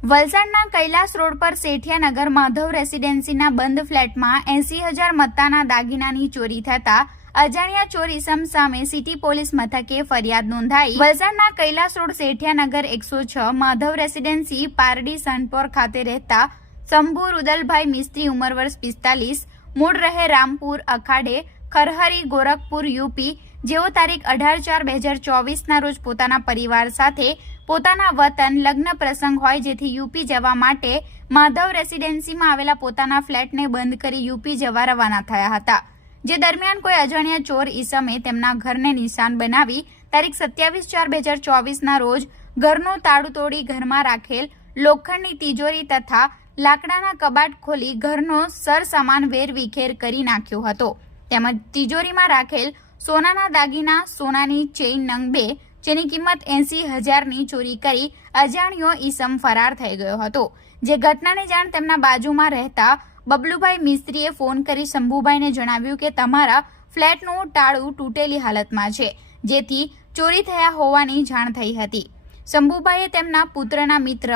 વલસાડના કૈલાસ રોડ પર સેઠિયાનગર માધવ રેસિડેન્સીના બંધ ફ્લેટમાં 80,000 મત્તાના દાગીનાની ચોરી થતા અજાણ્યા ચોર ઇસમ સામે સિટી પોલીસ મથકે ફરિયાદ નોંધાઈ। વલસાડના કૈલાસ રોડ સેઠિયાનગર 106 માધવ રેસિડેન્સી પારડી સનપોર ખાતે રહેતા શંભુ રુદલભાઈ મિસ્ત્રી ઉંમર વર્ષ 45, મૂળ રહે રામપુર અખાડે ખરહરી ગોરખપુર યુપી, જેઓ તારીખ 18/4/2024ના રોજ પોતાના પરિવાર સાથે પોતાના વતન લગ્ન પ્રસંગ હોય જેથી યુપી જવા માટે માધવ રેસિડેન્સીમાં આવેલા પોતાના ફ્લેટને બંધ કરી યુપી જવા રવાના થયા હતા। જે દરમિયાન કોઈ અજાણ્યા ચોર ઈસમે તેમના ઘરને નિશાન બનાવી તારીખ 27/4/2024ના રોજ ઘરનું તાળું તોડી ઘરમાં રાખેલ લોખંડની તિજોરી તથા લાકડાના કબાટ ખોલી ઘરનો સરસામાન વેરવિખેર કરી નાખ્યો હતો। તેમજ તિજોરીમાં રાખેલ સોનાના દાગીના, સોનાની ચેઇન નંગ 2 જેની કિંમત 80,000ની ચોરી કરી અજાણ્યો ઈસમ ફરાર થઈ ગયો હતો। જે ઘટનાની જાણ તેમના બાજુમાં રહેતા બબલુભાઈ મિસ્ત્રીએ ફોન કરી શંભુભાઈને જણાવ્યું કે તમારા ફ્લેટનું તાળું તૂટેલી હાલતમાં છે, જેથી ચોરી થયા હોવાની જાણ થઈ હતી। શંભુભાઈએ તેમના પુત્રના મિત્ર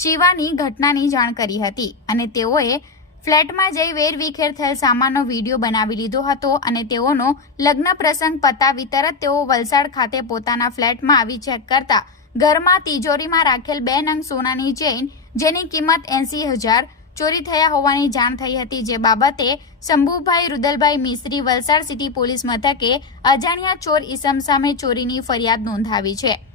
શિવાની ઘટનાની જાણ કરી હતી અને તેઓએ ફ્લેટમાં જઈ વેરવિખેર થયેલ સામાનનો વિડીયો બનાવી લીધો હતો અને તેઓનો લગ્ન પ્રસંગ પતાવી તરત તેઓ વલસાડ ખાતે પોતાના ફ્લેટમાં આવી ચેક કરતા ઘરમાં તિજોરીમાં રાખેલ 2 નંગ સોનાની ચેઇન જેની કિંમત 80,000 ચોરી થયા હોવાની જાણ થઈ હતી। જે બાબતે શંભુભાઈ રુદલભાઈ મિસ્ત્રી વલસાડ સિટી પોલીસ મથકે અજાણ્યા ચોર ઈસમ સામે ચોરીની ફરિયાદ નોંધાવી છે।